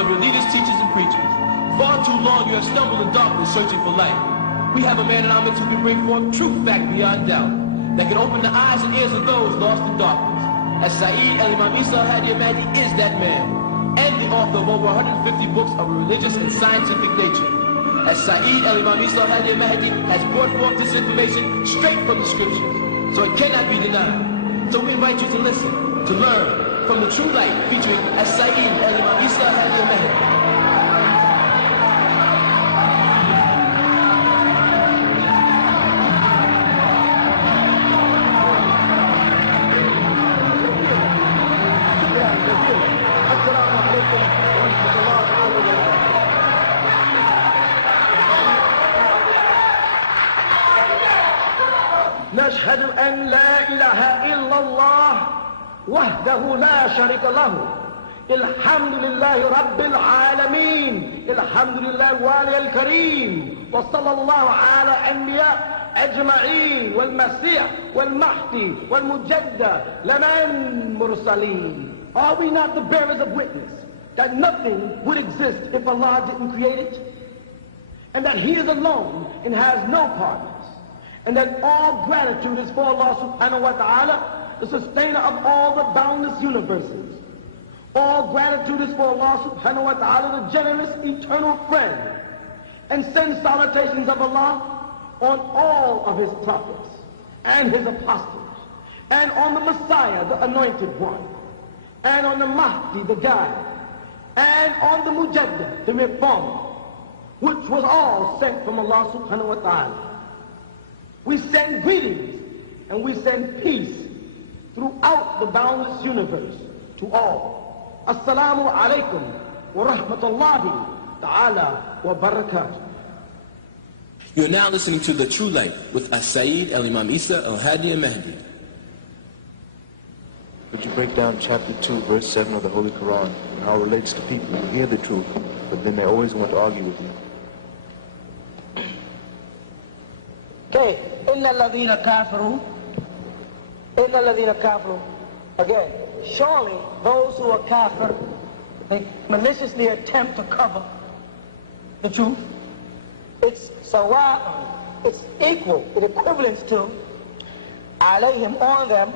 of your leaders, teachers, and preachers. Far too long you have stumbled in darkness searching for light. We have a man in our midst who can bring forth true fact beyond doubt, that can open the eyes and ears of those lost in darkness. As-Sa'id al-Imam Isa al-Hadi al-Mahdi is that man, and the author of over 150 books of a religious and scientific nature. As-Sa'id al-Imam Isa al-Hadi al-Mahdi has brought forth this information straight from the scriptures, so it cannot be denied. So we invite you to listen, to learn from the true light featuring As-Sa'id al-Imam Isa al-Hadi al-Mahdi. نشهد أن لا إله إلا الله وحده لا شريك له الحمد لله رب العالمين الحمد لله الوالي الكريم وصلى الله على أنبياء أجمعين والمسيح والمهدي والمجدد لمن مرسلين. Are we not the bearers of witness that nothing would exist if Allah didn't create it, and that He is alone and has no partners, and that all gratitude is for Allah subhanahu wa ta'ala, the sustainer of all the boundless universes. All gratitude is for Allah subhanahu wa ta'ala, the generous eternal friend, and send salutations of Allah on all of His prophets and His apostles, and on the Messiah, the anointed one, and on the Mahdi, the guide, and on the Mujaddid, the reformer, which was all sent from Allah subhanahu wa ta'ala. We send greetings and we send peace throughout the boundless universe to all. Assalamu alaikum wa rahmatullahi ta'ala wa barakatuh. You're now listening to The True Light with As-Sa'id al-Imam Isa al-Hadi al-Mahdi. Would you break down chapter 2, verse 7 of the Holy Quran, and how it relates to people who hear the truth, but then they always want to argue with you? Okay, inna alladhina kafaru, again, surely those who are kafir, they maliciously attempt to cover the truth. It's sawa'un, it's equal, it equivalents to alayhim, on them.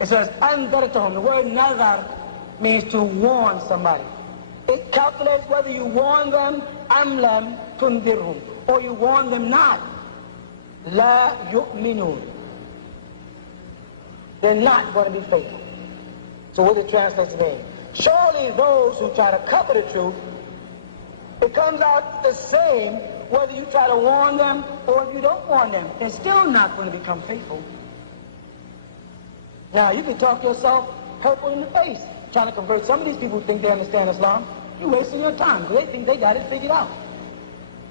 It says andartahum. The word nazar means to warn somebody. It calculates whether you warn them am lam tundirhum, or you warn them not. La yu'minun. They're not going to be faithful. So what it translates to mean? Surely those who try to cover the truth, it comes out the same whether you try to warn them or if you don't warn them. They're still not going to become faithful. Now you can talk yourself hurtful in the face trying to convert some of these people who think they understand Islam. You're wasting your time because they think they got it figured out.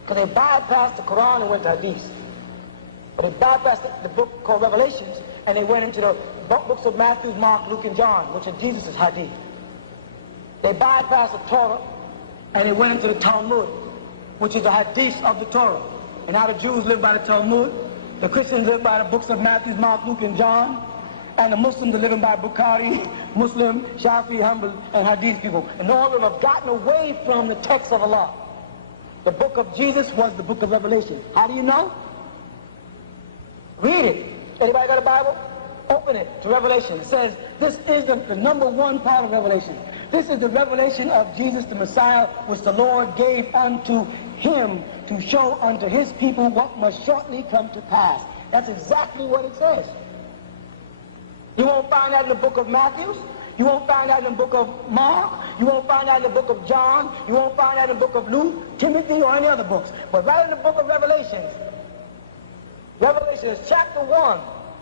Because they bypassed the Quran and went to Hadith. But they bypassed the book called Revelations, and they went into the books of Matthew, Mark, Luke, and John, which are Jesus' hadith. They bypassed the Torah, and they went into the Talmud, which is the hadith of the Torah. And now the Jews live by the Talmud, the Christians live by the books of Matthew, Mark, Luke, and John, and the Muslims are living by Bukhari, Muslim, Shafi, Hanbal, and hadith people. And all of them have gotten away from the text of Allah. The book of Jesus was the book of Revelation. How do you know? Read it. Anybody got a Bible? Open it to Revelation. It says this is the number one part of Revelation. This is the revelation of Jesus the Messiah, which the Lord gave unto him to show unto his people what must shortly come to pass. That's exactly what it says. You won't find that in the book of Matthew. You won't find that in the book of Mark. You won't find that in the book of John. You won't find that in the book of Luke, Timothy, or any other books. But right in the book of Revelations, Revelation is chapter 1.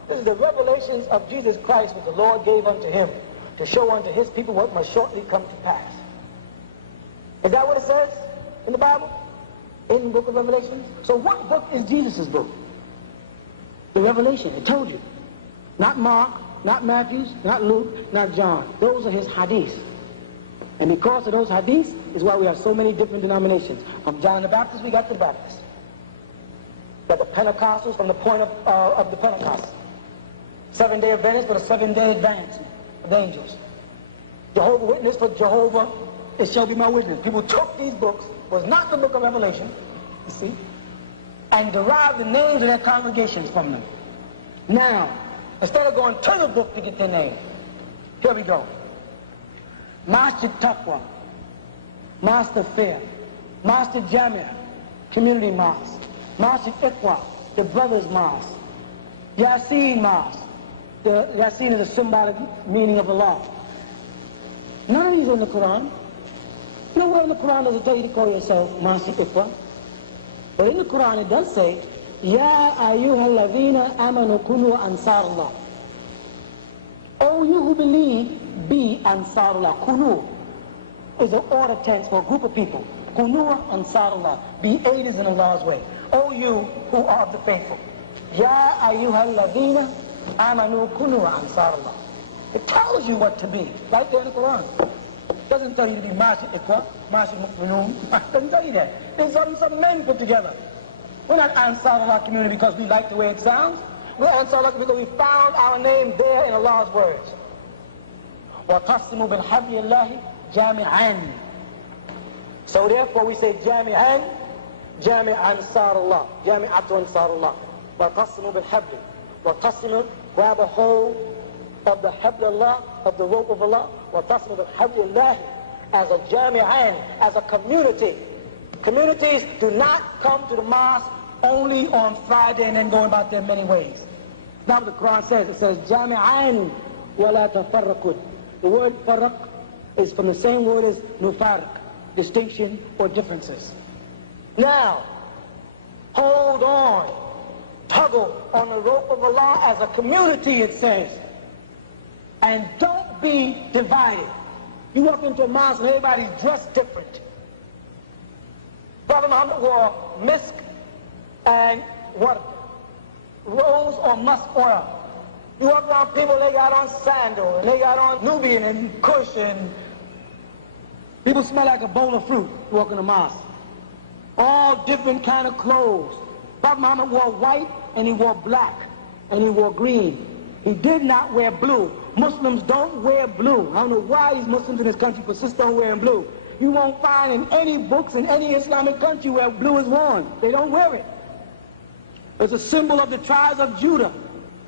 This is the revelations of Jesus Christ which the Lord gave unto him to show unto his people what must shortly come to pass. Is that what it says in the Bible? In the book of Revelation? So what book is Jesus' book? The Revelation. It told you. Not Mark, not Matthew, not Luke, not John. Those are his hadiths. And because of those hadiths is why we have so many different denominations. From John the Baptist, we got the Baptists. Got the Pentecostals from the point of the Pentecost. Seventh-day Adventists for the seventh-day advance of the angels. Jehovah's Witness for Jehovah it shall be my witness. People took these books, was not the book of Revelation, you see, and derived the names of their congregations from them. Now, instead of going to the book to get their name, here we go. Masjid Taqwa, Master Fair, Master Jamia, Community Mosque, Masjid Iqwa, the Brothers Mosque, Yasin Mosque. The Yasin is a symbolic meaning of Allah. None of these are in the Quran. Nowhere in the Quran does it tell you to call yourself Masjid Iqwa. But in the Quran it does say, Ya ayyuhalladhina amanu kunu ansarullah. Oh, you who believe, be ansarullah. Kunu is an order tense for a group of people. Kunu ansarullah. Be aiders in Allah's way. Oh, you who are of the faithful. Ya ayyuhalladhina amanu kunu ansarullah. It tells you what to be, right there in the Quran. It doesn't tell you to be Masjid Iqwa, Masjid Mu'minun. It doesn't tell you that. There's some men put together. We're not Ansarullah community because we like the way it sounds. We're Ansarullah because we found our name there in Allah's words. وَقَسِّمُوا بِالْحَبْلِ اللَّهِ جَامِعًا. So therefore we say جَامِعًا, جَامِعَ Ansarullah, جَامِعَةُ Ansarullah. وَقَسِّمُوا بِالْحَبْلِ. وَقَسِّمُوا, grab a hold of the habl Allah, of the rope of Allah. وَقَسِّمُوا بِالْحَبْلِ اللَّهِ, as a جَامِعًا, as a community. Communities do not come to the mosque only on Friday and then go about their many ways. That's what the Quran says. It says, Jami'an wala tafarraqun. The word farraq is from the same word as nufarq, distinction or differences. Now, hold on. Tuggle on the rope of Allah as a community, it says. And don't be divided. You walk into a mosque and everybody's dressed different. Prophet Muhammad wore misk and what? Rose or musk oil. You walk around people, they got on sandal, and they got on Nubian and Kush, and people smell like a bowl of fruit. You walk in the mosque. All different kind of clothes. Prophet Muhammad wore white, and he wore black, and he wore green. He did not wear blue. Muslims don't wear blue. I don't know why these Muslims in this country persist on wearing blue. You won't find in any books in any Islamic country where blue is worn. They don't wear it. It's a symbol of the tribes of Judah,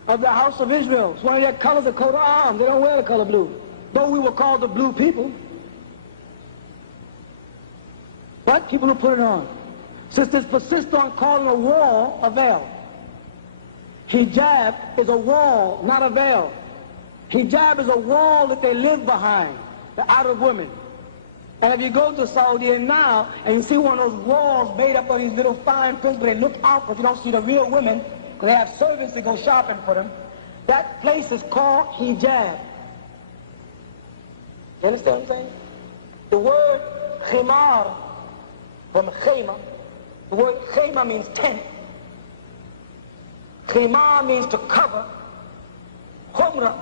of the house of Israel. It's one of their colors, the coat of arms. They don't wear the color blue. Though we were called the blue people. But people who put it on. Sisters persist on calling a wall a veil. Hijab is a wall, not a veil. Hijab is a wall that they live behind, the Arab women. And if you go to Saudi now and you see one of those walls made up of these little fine prints, but they look out but you don't see the real women, because they have servants that go shopping for them, that place is called hijab. You understand what I'm saying? The word khimar, from khayma, the word khayma means tent. Khimar means to cover. Khumra,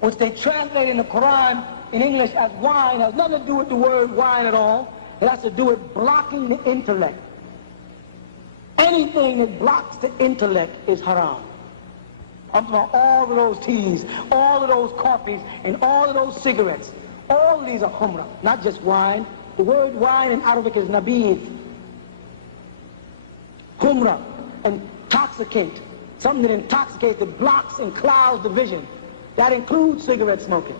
which they translate in the Quran in English as wine, has nothing to do with the word wine at all. It has to do with blocking the intellect. Anything that blocks the intellect is haram. I'm talking about all of those teas, all of those coffees, and all of those cigarettes. All of these are khumra, not just wine. The word wine in Arabic is nabid. Khumra, intoxicant, something that intoxicates, that blocks and clouds the vision. That includes cigarette smoking.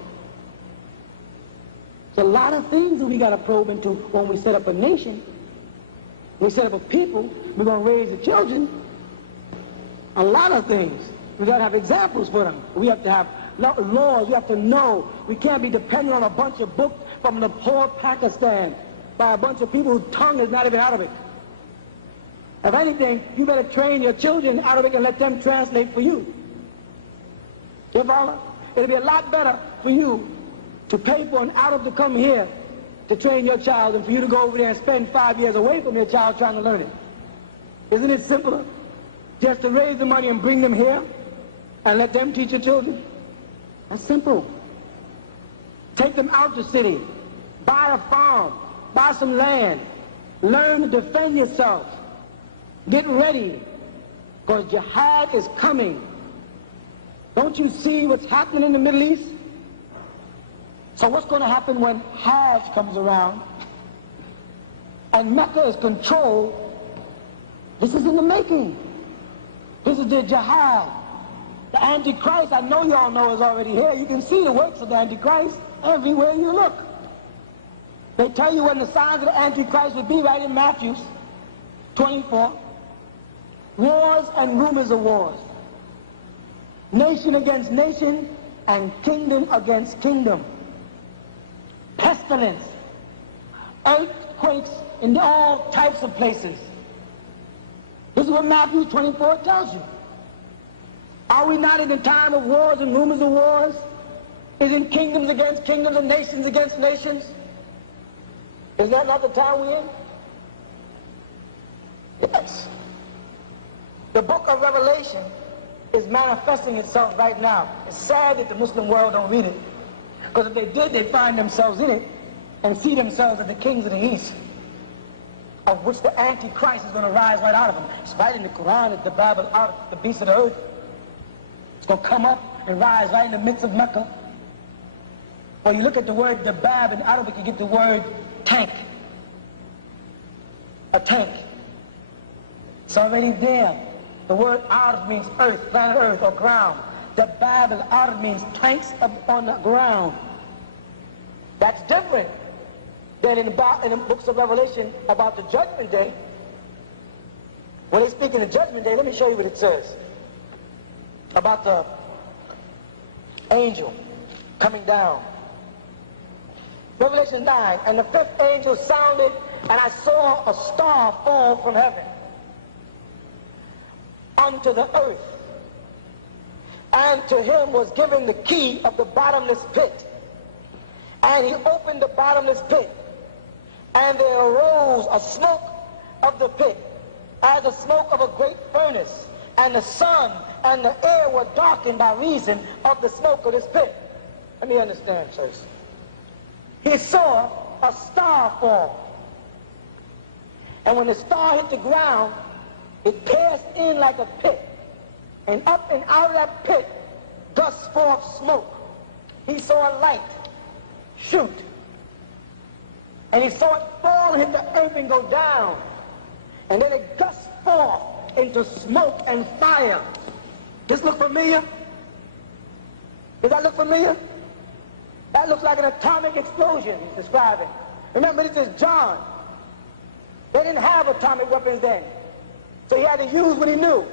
There's a lot of things that we got to probe into when we set up a nation. When we set up a people, we're going to raise the children. A lot of things. We got to have examples for them. We have to have laws. We have to know. We can't be dependent on a bunch of books from Lahore, Pakistan, by a bunch of people whose tongue is not even Arabic. If anything, you better train your children in Arabic and let them translate for you. You follow? It'll be a lot better for you to pay for an Arab to come here to train your child than for you to go over there and spend 5 years away from your child trying to learn it. Isn't it simpler just to raise the money and bring them here and let them teach your children? That's simple. Take them out the city, buy a farm, buy some land, learn to defend yourself, get ready, because jihad is coming. Don't you see what's happening in the Middle East? So what's going to happen when Hajj comes around and Mecca is controlled? This is in the making. This is the jihad. The Antichrist, I know y'all know, is already here. You can see the works of the Antichrist everywhere you look. They tell you when the signs of the Antichrist would be right in Matthew 24. Wars and rumors of wars. Nation against nation and kingdom against kingdom. Pestilence. Earthquakes in all types of places. This is what Matthew 24 tells you. Are we not in a time of wars and rumors of wars? Isn't kingdoms against kingdoms and nations against nations? Is that not the time we're in? Yes. The book of Revelation is manifesting itself right now. It's sad that the Muslim world don't read it. Because if they did, they'd find themselves in it and see themselves as the kings of the East, of which the Antichrist is going to rise right out of them. It's right in the Quran, it's the Bible, out the beast of the earth. It's going to come up and rise right in the midst of Mecca. Well, you look at the word Dabab, and out of it you get the word tank. A tank. It's already there. The word Ard means earth, planet earth, or ground. Dabab and Ard means tanks on the ground. That's different than in the books of Revelation about the judgment day. When they speak in the judgment day, let me show you what it says about the angel coming down. Revelation 9, and the fifth angel sounded, and I saw a star fall from heaven unto the earth. And to him was given the key of the bottomless pit. And he opened the bottomless pit, and there arose a smoke of the pit, as the smoke of a great furnace, and the sun and the air were darkened by reason of the smoke of this pit. Let me understand, church. He saw a star fall. And when the star hit the ground, it passed in like a pit. And up and out of that pit gushed forth smoke. He saw a light shoot. And he saw it fall and hit the earth and go down. And then it gushed forth into smoke and fire. This look familiar? Does that look familiar? That looks like an atomic explosion he's describing. Remember, this is John. They didn't have atomic weapons then. So he had to use what he knew.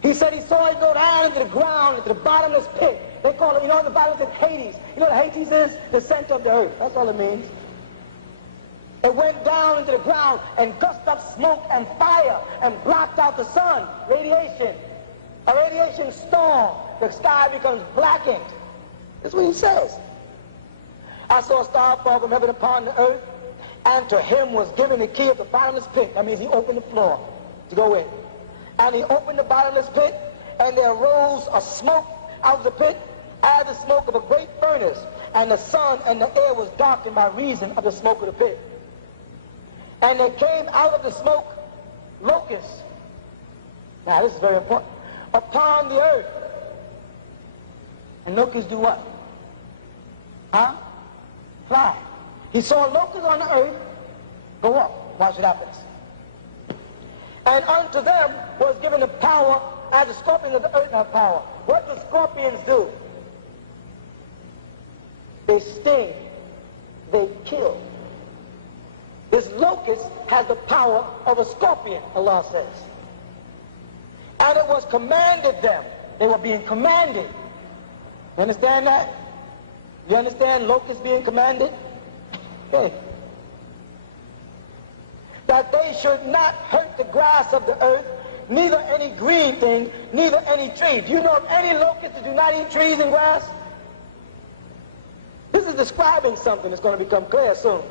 He said he saw it go down into the ground, into the bottomless pit. They call it, you know, the bottomless pit, Hades. You know what Hades is? The center of the earth. That's all it means. It went down into the ground and gushed up smoke and fire and blocked out the sun. Radiation. A radiation storm. The sky becomes blackened. That's what he says. I saw a star fall from heaven upon the earth, and to him was given the key of the bottomless pit. That means he opened the floor to go in. And he opened the bottomless pit, and there arose a smoke out of the pit, as the smoke of a great furnace, and the sun and the air was darkened by reason of the smoke of the pit. And there came out of the smoke locusts. Now this is very important. Upon the earth. And locusts do what? Huh? Fly. He saw locusts on the earth go up. Watch what happens. And unto them was given the power, as the scorpions of the earth have power. What do scorpions do? They sting. They kill. This locust has the power of a scorpion, Allah says. And it was commanded them. They were being commanded. You understand that? You understand locusts being commanded? Okay. That they should not hurt the grass of the earth, neither any green thing, neither any tree. Do you know of any locusts that do not eat trees and grass? This is describing something that's going to become clear soon.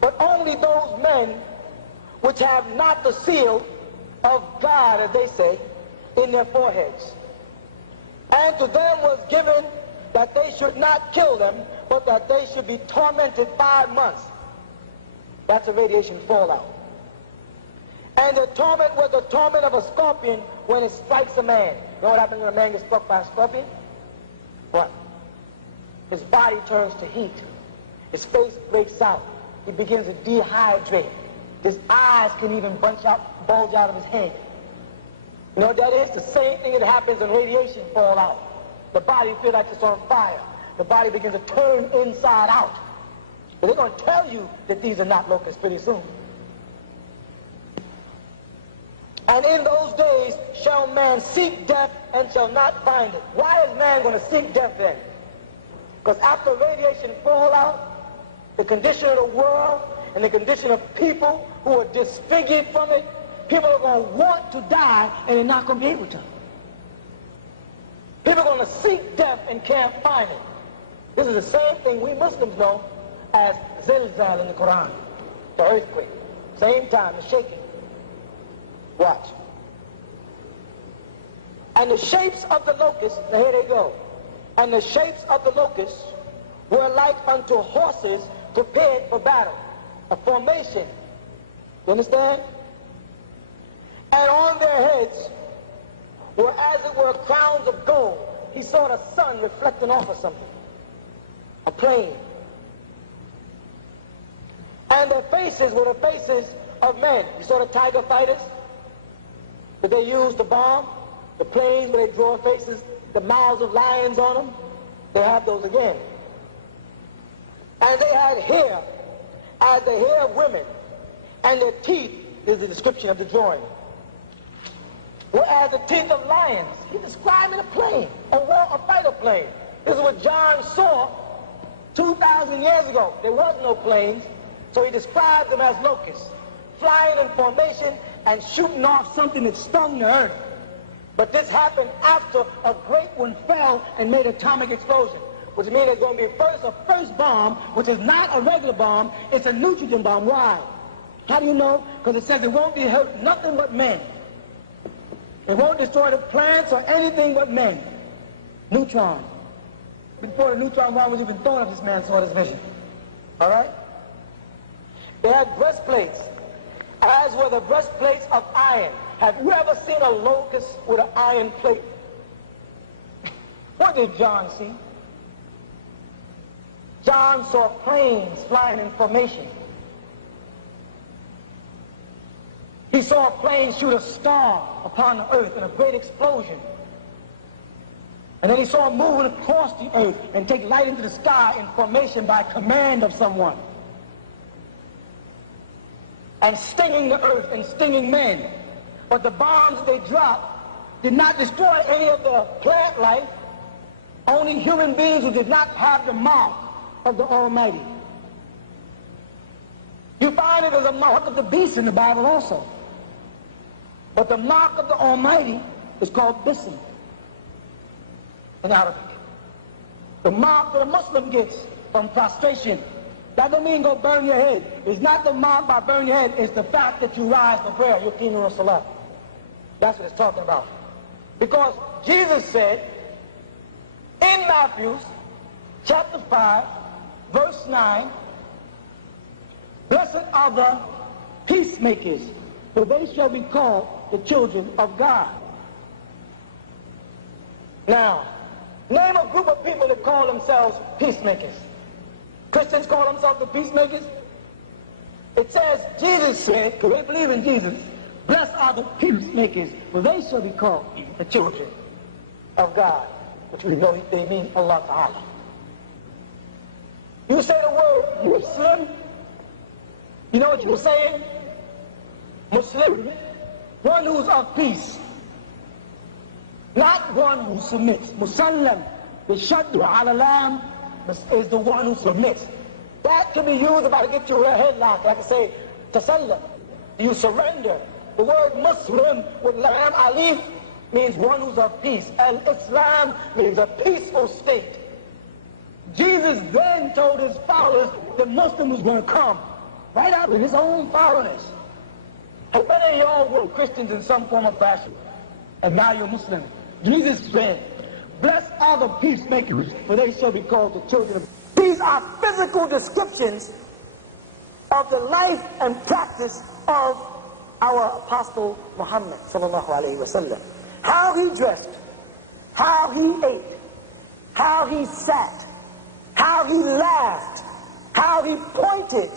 But only those men which have not the seal of God, as they say, in their foreheads. And to them was given that they should not kill them, but that they should be tormented 5 months. That's a radiation fallout. And the torment was the torment of a scorpion when it strikes a man. You know what happens when a man gets struck by a scorpion? What? his body turns to heat. His face breaks out. He begins to dehydrate. His eyes can even bulge out of his head. You know what that is? The same thing that happens when radiation falls out. The body feels like it's on fire. The body begins to turn inside out. But they're going to tell you that these are not locusts pretty soon. And in those days shall man seek death and shall not find it. Why is man going to seek death then? Because after radiation fallout, the condition of the world and the condition of people who are disfigured from it, people are going to want to die and they're not going to be able to. People are going to seek death and can't find it. This is the same thing we Muslims know as zilzal in the Quran, the earthquake. Same time, the shaking. Watch. And the shapes of the locusts, now here they go. And the shapes of the locusts were like unto horses prepared for battle. A formation. You understand? And on their heads were as it were crowns of gold. He saw the sun reflecting off of something. A plane. And their faces were the faces of men. You saw the tiger fighters? That they used to bomb? The planes where they draw faces, the mouths of lions on them? They have those again. And they had hair as the hair of women. And their teeth, is the description of the drawing, were as the teeth of lions. He described in a plane, a fighter plane. This is what John saw 2,000 years ago. There was no planes, so he described them as locusts, flying in formation and shooting off something that stung the earth. But this happened after a great one fell and made an atomic explosion, which means there's going to be a first bomb, which is not a regular bomb, it's a nutrient bomb. Why? How do you know? Because it says it won't be hurt nothing but men. It won't destroy the plants or anything but men. Neutron. Before the neutron bomb was even thought of, this man saw this vision. All right? They had breastplates, as were the breastplates of iron. Have you ever seen a locust with an iron plate? What did John see? John saw planes flying in formation. He saw a plane shoot a star upon the earth in a great explosion. And then he saw it moving across the earth and take light into the sky in formation by command of someone. And stinging the earth and stinging men. But the bombs they dropped did not destroy any of the plant life, only human beings who did not have the mark of the Almighty. You find it as a mark of the beast in the Bible also. But the mark of the Almighty is called Bism in Arabic. The mark that a Muslim gets from prostration. That don't mean go burn your head. It's not the mark by burn your head. It's the fact that you rise for prayer. Yuqinu as-salat. That's what it's talking about. Because Jesus said in Matthew chapter 5, verse 9, blessed are the peacemakers, for they shall be called the children of God. Now, name a group of people that call themselves peacemakers. Christians call themselves the peacemakers. It says, Jesus said, because they believe in Jesus, blessed are the peacemakers, for they shall be called the children of God, which we know they mean Allah Ta'ala. You say the word Muslim, you know what you're saying? Muslim, one who's of peace, not one who submits. Musallam, the shaddu ala lam, is the one who submits. That can be used if I get you a headlock. I can say, tasallam, you surrender. The word Muslim with lam alif means one who's of peace. Al-Islam means a peaceful state. Jesus then told his followers that Muslim was going to come right out of his own followers. And many of y'all were Christians in some form or fashion, and now you're Muslim. Jesus said, blessed are the peacemakers, for they shall be called the children of God. These are physical descriptions of the life and practice of our apostle Muhammad sallallahu alaihi wasallam. How he dressed, how he ate, how he sat, how he laughed, how he pointed,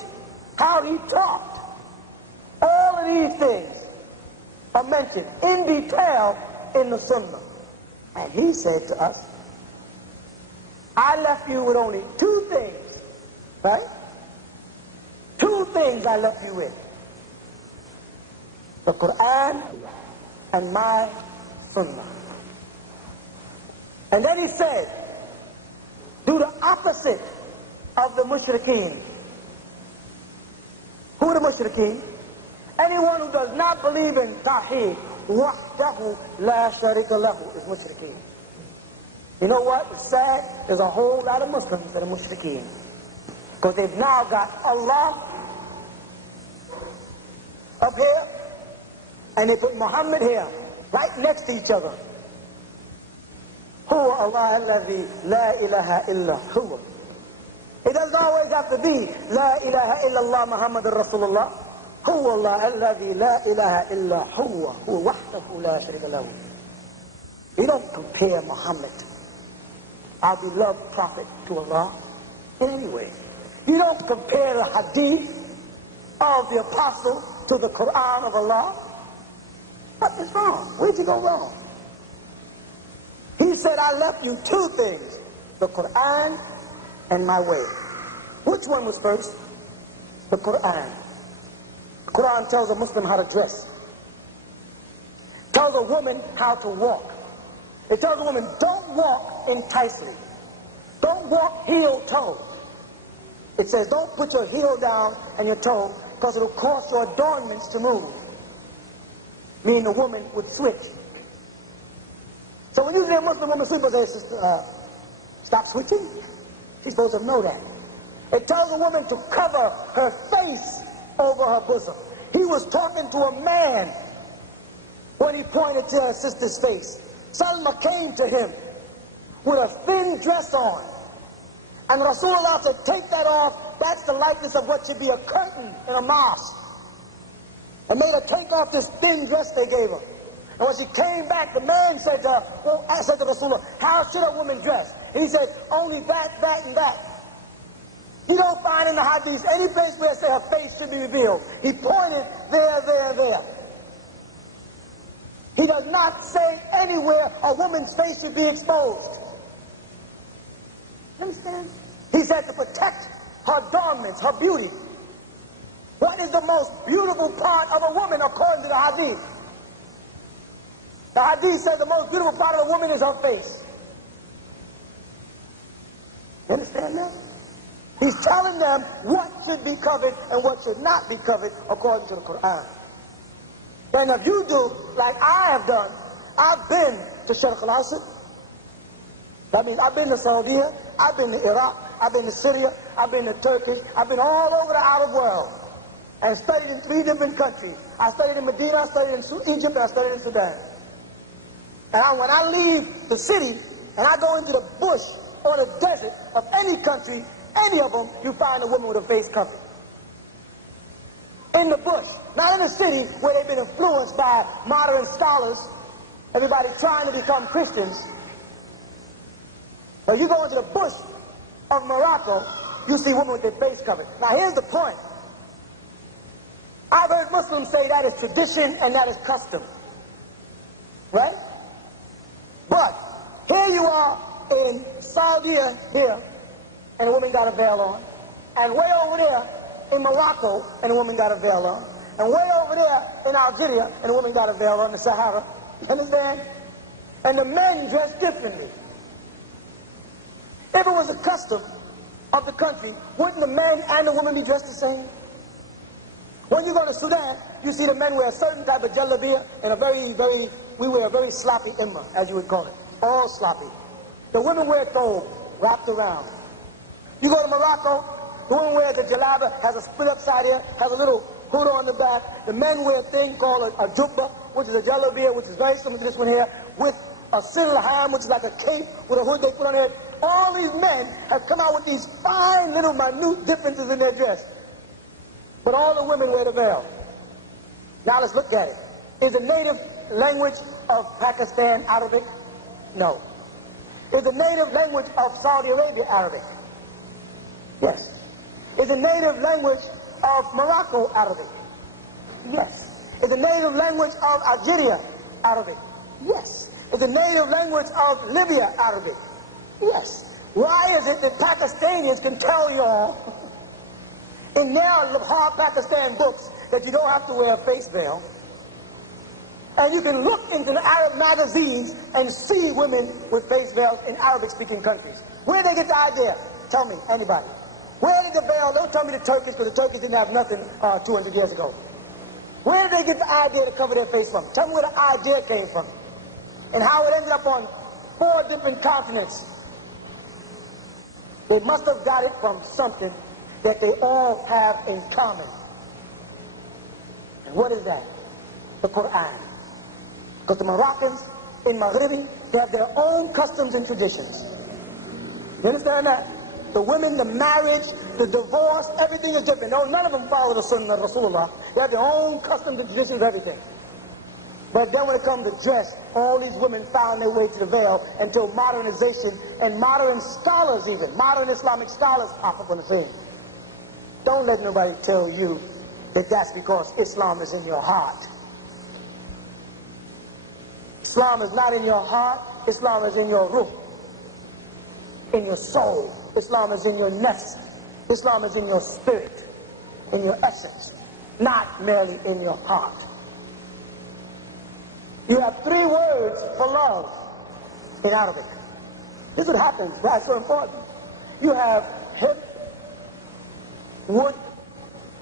how he talked. All of these things are mentioned in detail in the Sunnah. And he said to us, I left you with only two things, right? Two things I left you with. The Quran and my Sunnah. And then he said, do the opposite of the mushrikeen. Who are the mushrikeen? Anyone who does not believe in Tawheed, wahdahu la sharika lahu, is mushrikeen. You know what? It's sad. There's a whole lot of Muslims that are mushrikeen. Because they've now got Allah up here, and they put Muhammad here, right next to each other. Huwa Allah alladhi la ilaha illa huwa. It doesn't always have to be La ilaha illallah Muhammadur Rasulullah. Huwa Allah alladhi la ilaha illa huwa. Huwa wahdahu la sharika lahu. You don't compare Muhammad, our beloved prophet, to Allah in any way. You don't compare the hadith of the apostle to the Quran of Allah. What is wrong? Where'd you go wrong? He said, I left you two things, the Quran and my way. Which one was first? The Quran. The Quran tells a Muslim how to dress. Tells a woman how to walk. It tells a woman, don't walk enticingly. Don't walk heel-toe. It says, don't put your heel down and your toe, because it'll cause your adornments to move. Meaning the woman would switch. So when you see a Muslim woman sleep, say, sister, stop switching. She's supposed to know that. It tells a woman to cover her face over her bosom. He was talking to a man when he pointed to her sister's face. Salma came to him with a thin dress on. And Rasulullah said, take that off. That's the likeness of what should be a curtain in a mosque. And made her take off this thin dress they gave her. And when she came back, the man said to her, well, I said to Rasulullah, how should a woman dress? And he said, only that, that, and that. You don't find in the hadith any place where it says her face should be revealed. He pointed there, there, there. He does not say anywhere a woman's face should be exposed. You understand? He said to protect her adornments, her beauty. What is the most beautiful part of a woman according to the hadith? The hadith says the most beautiful part of a woman is her face. You understand that? He's telling them what should be covered and what should not be covered according to the Quran. And if you do, like I have done, I've been to Sharq al-Asad. That means I've been to Saudi, I've been to Iraq, I've been to Syria, I've been to Turkey, I've been all over the Arab world and studied in 3 different countries. I studied in Medina, I studied in Egypt, and I studied in Sudan. And when I leave the city and I go into the bush or the desert of any country, any of them, you find a woman with her face covered. In the bush, not in the city where they've been influenced by modern scholars, everybody trying to become Christians. But you go into the bush of Morocco, you see women with their face covered. Now here's the point. I've heard Muslims say that is tradition and that is custom. Right? But here you are in Saudi here, and a woman got a veil on. And way over there in Morocco, and a woman got a veil on. And way over there in Algeria, and a woman got a veil on the Sahara. You understand? And the men dress differently. If it was a custom of the country, wouldn't the men and the women be dressed the same? When you go to Sudan, you see the men wear a certain type of jalabiya and we wear a very sloppy imma, as you would call it. All sloppy. The women wear thobe, wrapped around. You go to Morocco, the woman wears a jalaba, has a split upside here, has a little hood on the back. The men wear a thing called a jubba, which is a jalabiya, which is very similar to this one here, with a silham, which is like a cape with a hood they put on it. All these men have come out with these fine little minute differences in their dress. But all the women wear the veil. Now let's look at it. Is the native language of Pakistan Arabic? No. Is the native language of Saudi Arabia Arabic? Yes. Is the native language of Morocco Arabic? Yes. Is the native language of Algeria Arabic? Yes. Is the native language of Libya Arabic? Yes. Why is it that Pakistanis can tell you all in their hard Pakistan books that you don't have to wear a face veil? And you can look into the Arab magazines and see women with face veils in Arabic-speaking countries. Where did they get the idea? Tell me, anybody. Where did the veil, don't tell me the Turkish, because the Turkish didn't have nothing 200 years ago. Where did they get the idea to cover their face from? Tell me where the idea came from. And how it ended up on 4 different continents. They must have got it from something that they all have in common. And what is that? The Quran. Because the Moroccans in Maghribi, they have their own customs and traditions. You understand that? The women, the marriage, the divorce, everything is different. No, none of them follow the Sunnah of Rasulullah. They have their own customs and traditions, everything. But then when it comes to dress, all these women found their way to the veil until modernization and modern scholars even, modern Islamic scholars pop up on the scene. Don't let nobody tell you that that's because Islam is in your heart. Islam is not in your heart, Islam is in your ruh, in your soul. Islam is in your nest. Islam is in your spirit, in your essence, not merely in your heart. You have 3 words for love in Arabic. This is what happens, why it's so important. You have hib, wood,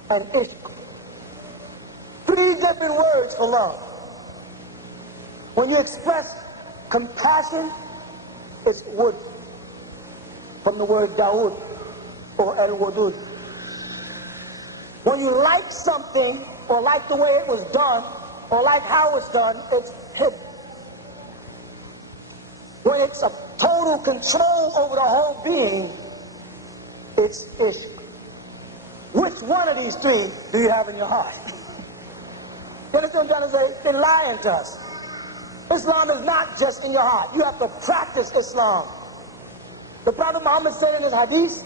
and ishq. 3 different words for love. When you express compassion, it's wood, from the word Dawood or El-Wadud. When you like something or like the way it was done or like how it's done, it's hib. When it's a total control over the whole being, it's ishq. Which one of these 3 do you have in your heart? You understand what I'm trying to say? They're lying to us. Islam is not just in your heart. You have to practice Islam. The Prophet Muhammad said in his hadith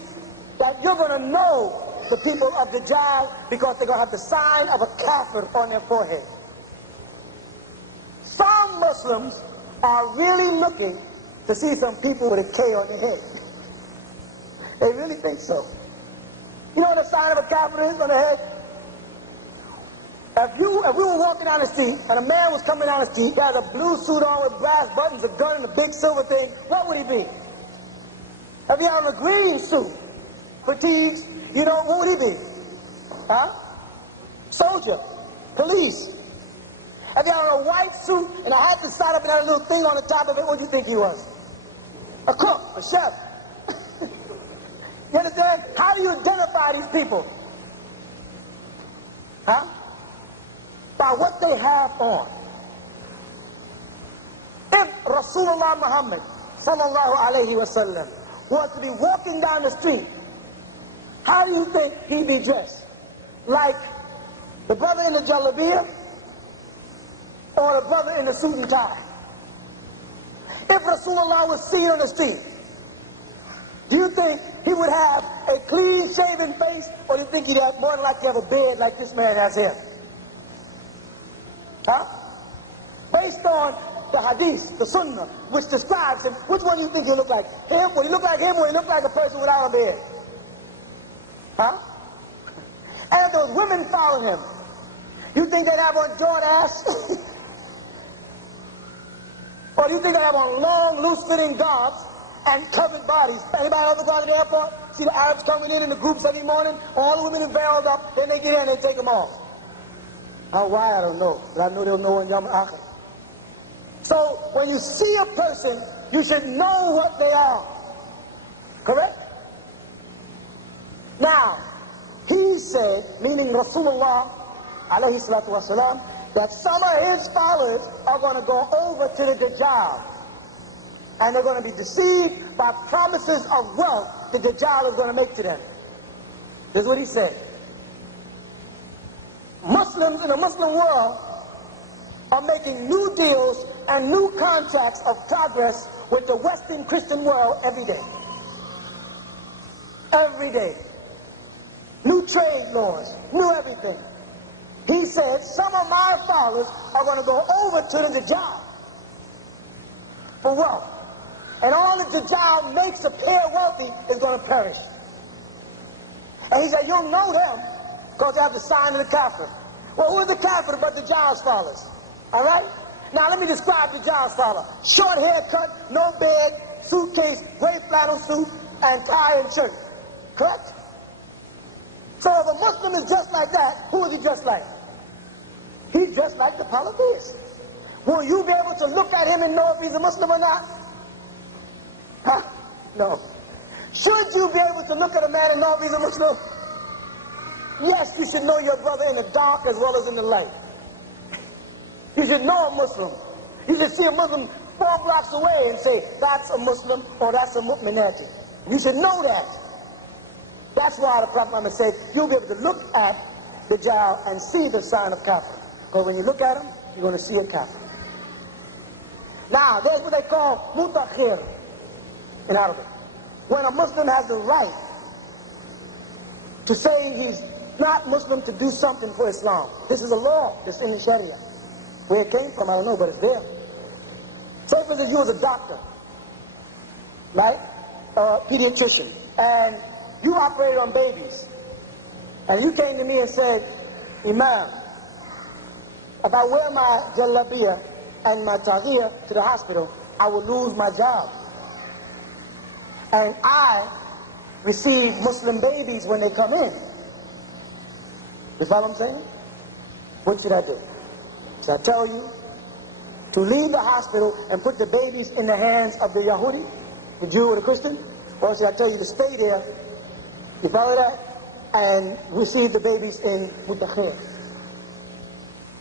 that you're going to know the people of Dajjal because they're going to have the sign of a kafir on their forehead. Some Muslims are really looking to see some people with a K on their head. They really think so. You know what the sign of a kafir is on the head? If we were walking down the street and a man was coming down the street, he has a blue suit on with brass buttons, a gun, and a big silver thing, what would he be? If he had a green suit, fatigues, you know, what would he be? Huh? Soldier, police. If he had a white suit and a hat that sat up and had a little thing on the top of it, what do you think he was? A cook, a chef. You understand? How do you identify these people? Huh? By what they have on. If Rasulullah Muhammad sallallahu alayhi wa sallam was to be walking down the street, how do you think he'd be dressed? Like the brother in the jalabiyah or the brother in the suit and tie? If Rasulullah was seen on the street, do you think he would have a clean-shaven face, or do you think he'd have more than likely have a beard like this man has here? Huh? Based on the hadith, the sunnah, which describes him, which one do you think he look like? Him? Would he look like him, or would he look like a person without a beard? Huh? And if those women followed him, you think they'd have on jawed ass? Or do you think they'd have on long, loose-fitting garbs and covered bodies? Anybody ever go to the airport? See the Arabs coming in the groups every morning? All the women are veiled up, then they get in and they take them off. Now why, I don't know, but I know they'll know in Yom Akhir. So when you see a person, you should know what they are. Correct? Now, he said, meaning Rasulullah alayhi salatu wasalam, that some of his followers are going to go over to the Dajjal. And they're going to be deceived by promises of wealth the Dajjal is going to make to them. This is what he said. Muslims in the Muslim world are making new deals and new contracts of progress with the Western Christian world every day. every day. New trade laws, new everything. He said some of my fathers are going to go over to the Dajjal for wealth. And all the Dajjal makes appear wealthy is going to perish. And he said, you'll know them because they have the sign of the Kafir. Well, who are the Kafir but the Dajjal's fathers? All right? Now let me describe the Dajjal's father. Short haircut, no bed, suitcase, gray flannel suit, and tie and shirt. Correct? So if a Muslim is just like that, who is he just like? He's just like the polytheist. Will you be able to look at him and know if he's a Muslim or not? Huh? No. Should you be able to look at a man and know if he's a Muslim? Yes, you should know your brother in the dark as well as in the light. You should know a Muslim. You should see a Muslim 4 blocks away and say, that's a Muslim or that's a mu'minati. You should know that. That's why the Prophet Muhammad said, you'll be able to look at the Dajjal and see the sign of Kafir. Because when you look at him, you're going to see a Kafir. Now, there's what they call mutakhir in Arabic. When a Muslim has the right to say he's not Muslim to do something for Islam. This is a law that's in the Sharia. Where it came from, I don't know, but it's there. Say, for instance, you was a doctor, right? A pediatrician, and you operated on babies. And you came to me and said, Imam, if I wear my jalabiya and my taghiyya to the hospital, I will lose my job. And I receive Muslim babies when they come in. You follow what I'm saying? What should I do? Should I tell you to leave the hospital and put the babies in the hands of the Yahudi, the Jew or the Christian? Or should I tell you to stay there, you follow that, and receive the babies in mutakhir?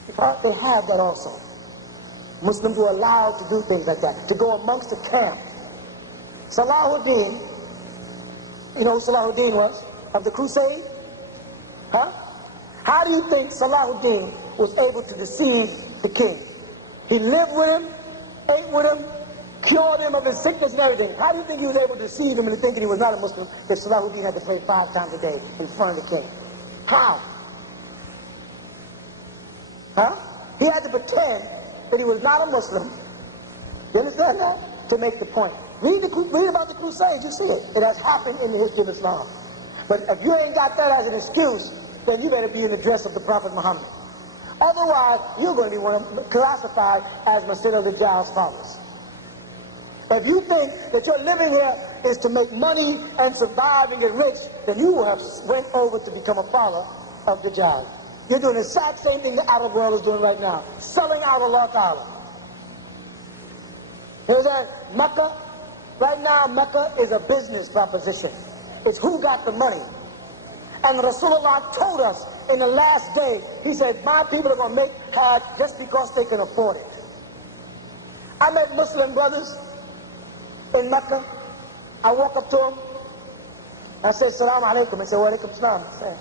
They have that also. Muslims were allowed to do things like that, to go amongst the camp. Salahuddin, you know who Salahuddin was? Of the crusade? Huh? How do you think Salahuddin was able to deceive the king? He lived with him, ate with him, cured him of his sickness and everything. How do you think he was able to deceive him into thinking he was not a Muslim if Salahuddin had to pray 5 times a day in front of the king? How? Huh? He had to pretend that he was not a Muslim. You understand that? To make the point. Read about the Crusades, you see it. It has happened in the history of Islam. But if you ain't got that as an excuse, then you better be in the dress of the Prophet Muhammad. Otherwise, you're going to be classified as Masjid al-Dajjal's followers. If you think that your living here is to make money and survive and get rich, then you will have went over to become a follower of Dajjal. You're doing the exact same thing the Arab world is doing right now, selling out Allah Ta'ala. Here's that Mecca. Right now, Mecca is a business proposition. It's who got the money. And Rasulullah told us in the last day, he said, my people are going to make Hajj just because they can afford it. I met Muslim brothers in Mecca. I walk up to them. I said, Salaam alaikum. He said, wa alaikum salam. I said,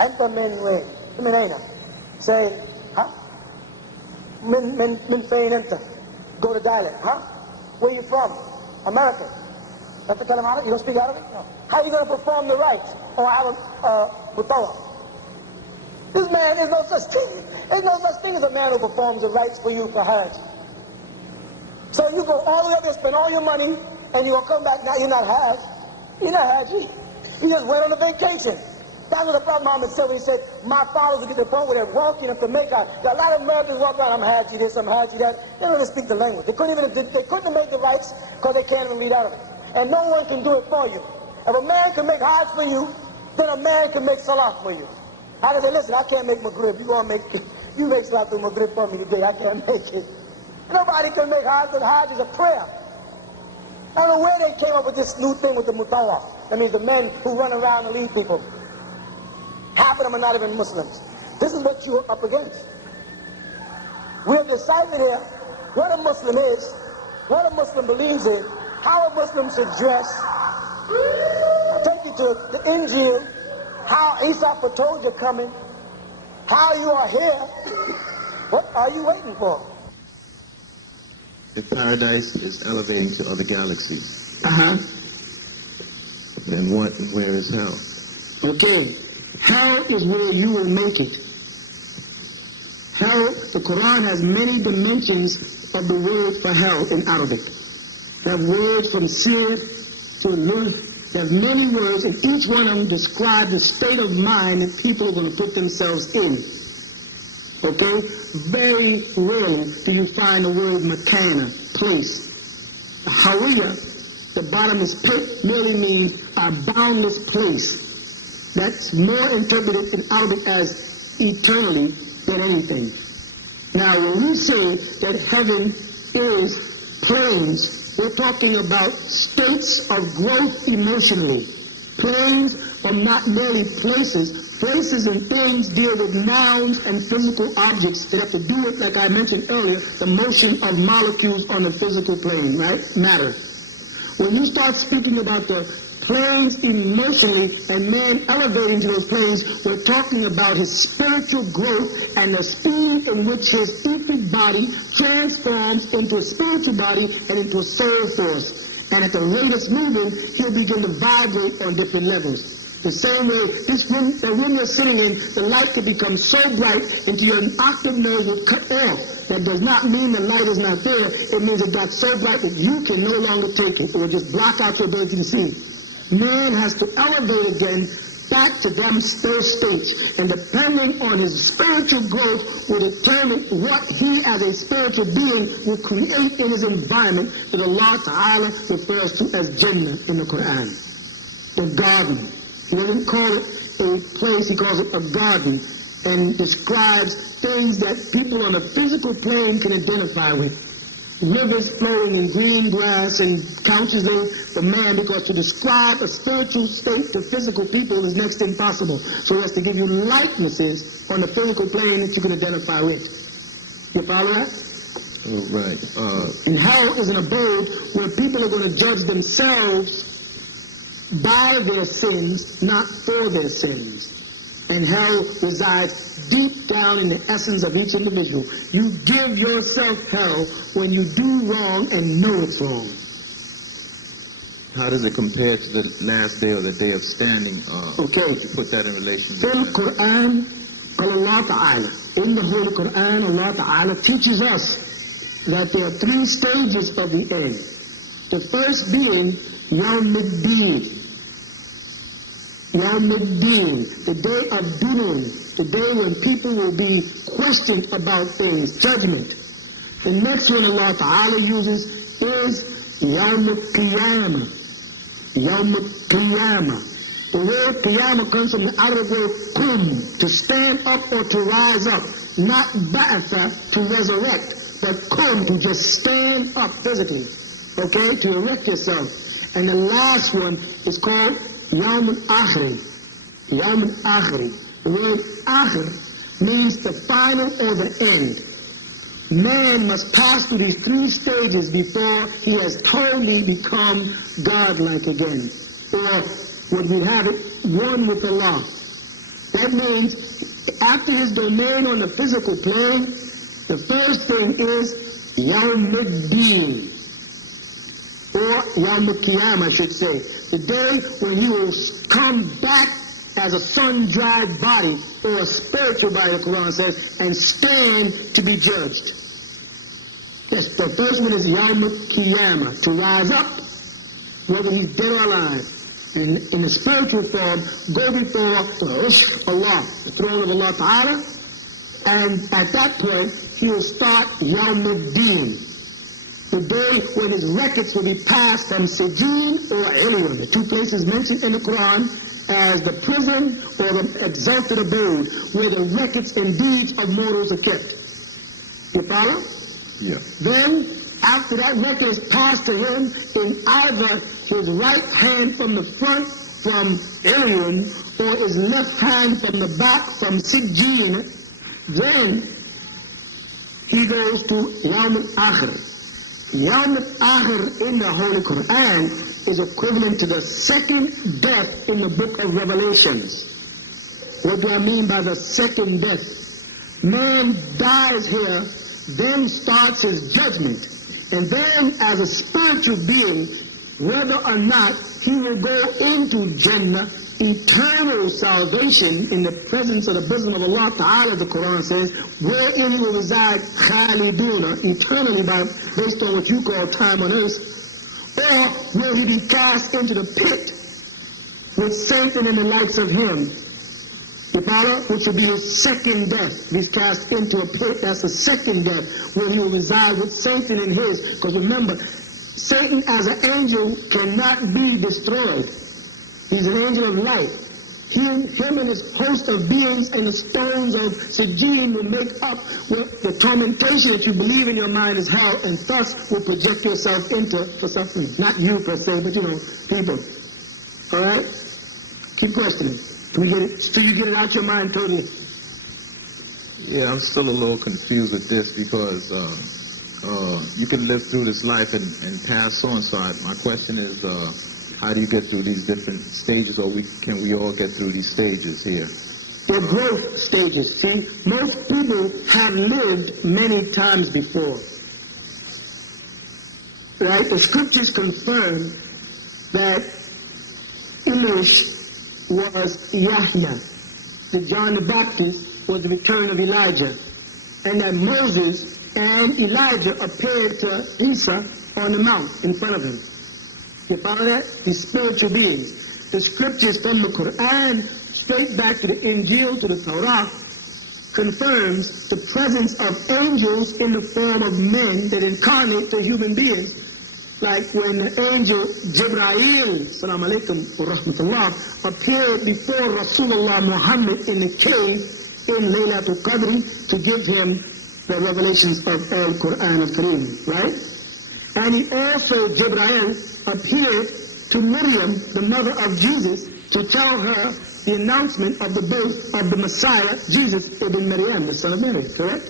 Anta min wayn? Min aina? Say, huh? Min fayn anta? Go to dialect, huh? Where you from? American. You don't speak Arabic? No. How are you going to perform the rites? Or have a mutawa? This man, there's no such thing. There's no such thing as a man who performs the rites for you for Hajj. So you go all the way up there, spend all your money, and you're going to come back, now you're not Hajj. You're not Hajj. You just went on a vacation. That's what the Prophet Muhammad said when he said, my followers will get to the point where they're walking up to Mecca. There are a lot of Americans walk around, I'm Hajj this, I'm Hajj that. They don't even speak the language. They couldn't have made the rites because they can't even read Arabic. And no one can do it for you. If a man can make Hajj for you, then a man can make Salah for you. I can say, listen, I can't make Maghrib. You make Salah through Maghrib for me today. I can't make it. Nobody can make Hajj, but Hajj is a prayer. I don't know where they came up with this new thing with the mutawaf. That means the men who run around and lead people. Half of them are not even Muslims. This is what you're up against. We have decided here what a Muslim is, what a Muslim believes in, how a Muslim should dress. I'll take you to the Injil, how Isa foretold you're coming, how you are here. What are you waiting for? That paradise is elevating to other galaxies. And what and where is hell? Okay, hell is where you will make it. Hell, the Quran has many dimensions of the word for hell in Arabic. They have words from sir to nur. They have many words, and each one of them describe the state of mind that people are going to put themselves in. Okay? Very rarely do you find the word makana, place. Hawiya, the bottomless pit, merely means a boundless place. That's more interpreted in Arabic as eternally than anything. Now, when we say that heaven is planes, we're talking about states of growth emotionally. Planes are not merely places. Places and things deal with nouns and physical objects that have to do with, like I mentioned earlier, the motion of molecules on the physical plane, right? Matter. When you start speaking about the planes emotionally and man elevating to those planes, we're talking about his spiritual growth and the speed in which his etheric body transforms into a spiritual body and into a soul force. And at the rate it's moving, he'll begin to vibrate on different levels. The same way, this room, the room you're sitting in, the light could become so bright until your octave nerve will cut off. That does not mean the light is not there. It means it got so bright that you can no longer take it. It will just block out your ability to see. Man has to elevate again back to their stage, and depending on his spiritual growth will determine what he as a spiritual being will create in his environment that Allah Ta'ala refers to as Jannah in the Quran. The garden. He doesn't call it a place, he calls it a garden, and describes things that people on a physical plane can identify with. Rivers flowing in green grass and couches laid for man, because to describe a spiritual state to physical people is next to impossible. So he has to give you likenesses on the physical plane that you can identify with. You follow that? Oh, right. And hell is an abode where people are going to judge themselves by their sins, not for their sins. And hell resides deep down in the essence of each individual. You give yourself hell when you do wrong and know it's wrong. How does it compare to the last day or the day of standing? Okay. You put that in relation to In the Quran, Allah Ta'ala, in the Holy Quran, Allah Ta'ala teaches us that there are three stages of the end. The first being Yawm al-Din. Yawm al-Din, the day of doom, the day when people will be questioned about things, judgment. The next one Allah Ta'ala uses is Yawm al-Qiyamah. Yawm al-Qiyamah. The word Qiyamah comes from the Arabic word Qum, to stand up or to rise up. Not Ba'atha, to resurrect, but Qum, to just stand up physically. Okay, to erect yourself. And the last one is called Yawm al-Akhri. Yawm al-Akhri. The word Akhir means the final or the end. Man must pass through these three stages before he has totally become godlike again. Or, what we have it, one with Allah. That means, after his domain on the physical plane, the first thing is Yawm al-Din. Or Yawm al-Qiyamah, I should say. The day when he will come back as a sun-dried body, or a spiritual body, the Quran says, and stand to be judged. Yes, the first one is Yawm al-Qiyamah, to rise up, whether he's dead or alive, and in the spiritual form, go before the Allah, the throne of Allah Ta'ala, and at that point, he'll start Yawm al-Din, the day when his records will be passed from Sijin or Ilion, the two places mentioned in the Quran as the prison or the exalted abode, where the records and deeds of mortals are kept. You follow? Yeah. Then, after that record is passed to him in either his right hand from the front from Ilion, or his left hand from the back from Sijin, then he goes to Yawm al-Akhir. Yawm al-Akhir in the Holy Quran is equivalent to the second death in the book of Revelations. What do I mean by the second death? Man dies here, then starts his judgment. And then as a spiritual being, whether or not he will go into Jannah, eternal salvation in the presence of the bosom of Allah Ta'ala, the Quran says, wherein he will reside khaliduna, eternally, based on what you call time on earth, or will he be cast into the pit with Satan and the likes of him, which will be his second death. If he's cast into a pit, that's a second death, where he will reside with Satan and his. Because remember, Satan as an angel cannot be destroyed. He's an angel of light. Him and his host of beings and the stones of Sijin will make up the tormentation that you believe in your mind is hell, and thus will project yourself into for suffering. Not you per se, but people. All right? Keep questioning. Till you get it out your mind totally. Yeah, I'm still a little confused with this because you can live through this life and pass on. So my question is, how do you get through these different stages, or can we all get through these stages here? They're growth stages. See, most people have lived many times before. Right? The scriptures confirm that Elish was Yahya, that John the Baptist was the return of Elijah, and that Moses and Elijah appeared to Isa on the mount in front of him. You follow that? These spiritual beings. The scriptures from the Quran, straight back to the Injil, to the Torah, confirms the presence of angels in the form of men that incarnate the human beings. Like when the angel Jibreel, salam alaikum wa rahmatullah, appeared before Rasulullah Muhammad in the cave in Laylatul Qadr to give him the revelations of Al-Quran al-Kareem, right? And he also, Jibreel, appeared to Miriam, the mother of Jesus, to tell her the announcement of the birth of the Messiah, Jesus ibn Maryam, the son of Mary, correct?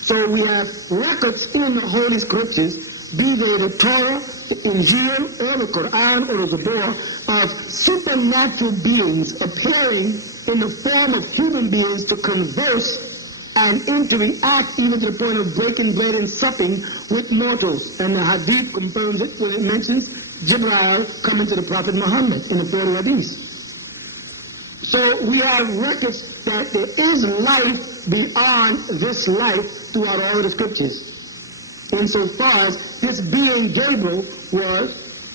So we have records in the Holy Scriptures, be they the Torah, the Injil, or the Quran, or the Zabur, of supernatural beings appearing in the form of human beings to converse and interact even to the point of breaking bread and supping with mortals. And the Hadith confirms it when it mentions Jibreel coming to the Prophet Muhammad in the 40 Hadith. So we have records that there is life beyond this life throughout all of the scriptures. Insofar as this being Gabriel was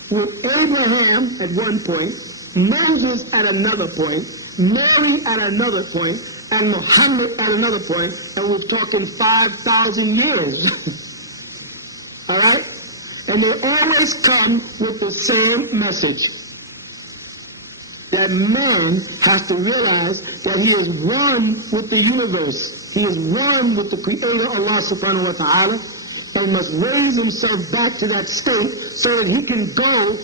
with Abraham at one point, Moses at another point, Mary at another point, and Muhammad at another point, and we're talking 5,000 years. All right? And they always come with the same message. That man has to realize that he is one with the universe. He is one with the Creator, Allah subhanahu wa ta'ala, and must raise himself back to that state so that he can go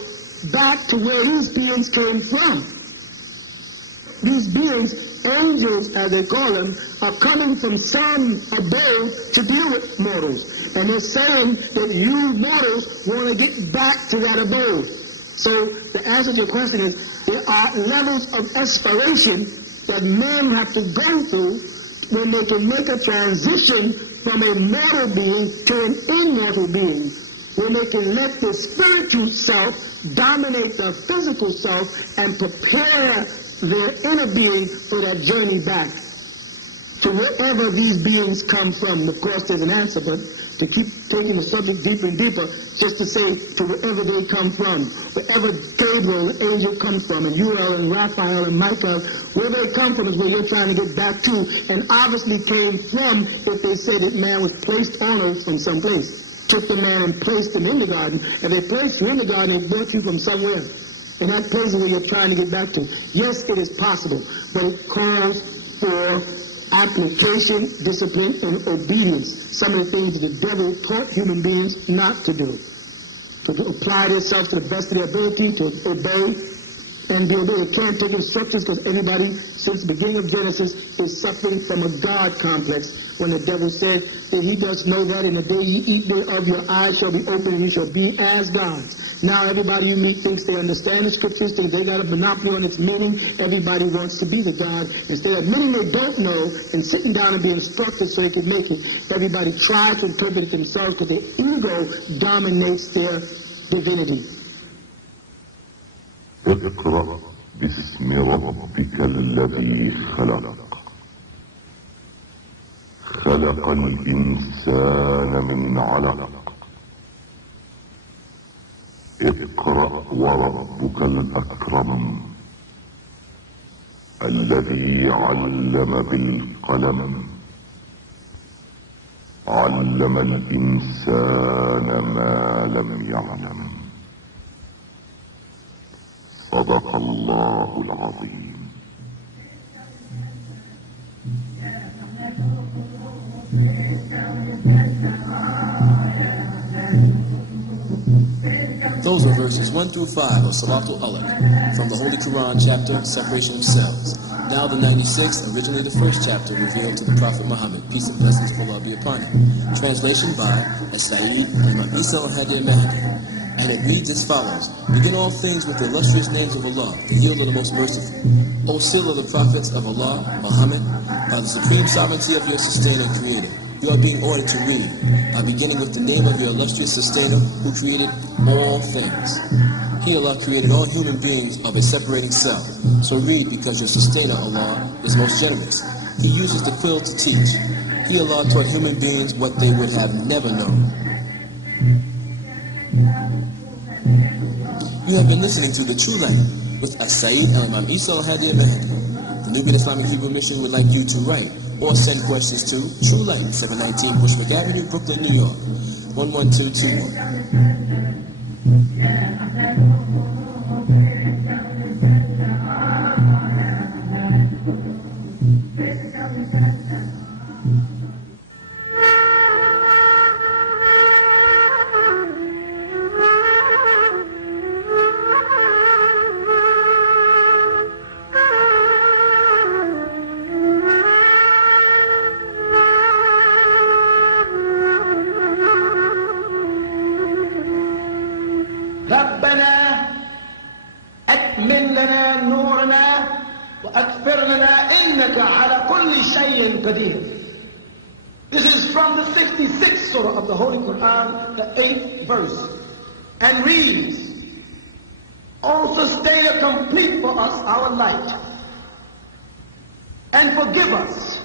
back to where these beings came from. These beings, angels as they call them, are coming from some abode to deal with mortals. And they're saying that you mortals want to get back to that abode. So the answer to your question is, there are levels of aspiration that men have to go through when they can make a transition from a mortal being to an immortal being. When they can let the spiritual self dominate the physical self and prepare their inner being for that journey back to wherever these beings come from. Of course, there's an answer, but to keep taking the subject deeper and deeper, just to say to wherever they come from, wherever Gabriel, the angel, comes from, and Uriel and Raphael and Michael, where they come from is where you're trying to get back to, and obviously came from if they say that man was placed on earth from someplace. Took the man and placed him in the garden. If they placed you in the garden, they brought you from somewhere. And that place is where you're trying to get back to. Yes, it is possible, but it calls for application, discipline, and obedience. Some of the things that the devil taught human beings not to do. To apply themselves to the best of their ability, to obey and be obeyed. They can't take instructions because everybody, since the beginning of Genesis, is suffering from a God complex. When the devil said that he does know that in the day you eat thereof, your eyes shall be open and you shall be as gods. Now everybody you meet thinks they understand the scriptures, thinks they got a monopoly on its meaning. Everybody wants to be the God. Instead of admitting they don't know and sitting down and being instructed so they can make it, everybody tries to interpret it themselves because their ego dominates their divinity. اقرأ باسم ربك الذي خلق خلق الإنسان من علق اقرأ وربك الأكرم الذي علم بالقلم علم الإنسان ما لم يعلم صدق الله العظيم. Those are verses 1 through 5 of Salatul Alaq from the Holy Quran chapter, Separation of Cells. Now the 96th, originally the first chapter, revealed to the Prophet Muhammad, peace and blessings of Allah be upon him. Translation by El-Siraj and Isa al-Hadi al-Mahdi. And it reads as follows: Begin all things with the illustrious names of Allah, the Yield of the Most Merciful. O seal of the prophets of Allah, Muhammad, by the supreme sovereignty of your sustainer and creator, you are being ordered to read, by beginning with the name of your illustrious sustainer who created all things. He, Allah, created all human beings of a separating cell. So read, because your sustainer, Allah, is most generous. He uses the quill to teach. He, Allah, taught human beings what they would have never known. You have been listening to The True Light with As-Sayyid Al-Imam Isa al-Hadi al-Mahdi. The Nubian Islamic Hebrew Mission would like you to write or send questions to True Light, 719 Bushwick Avenue, Brooklyn, New York, 11221. ربنا أكمل لنا نورنا وأكفر لنا إنك على كل شيء قدير. This is from the 66th surah of the Holy Quran, the 8th verse, and reads, O Sustainer, complete for us our light and forgive us,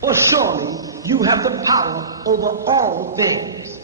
for surely you have the power over all things.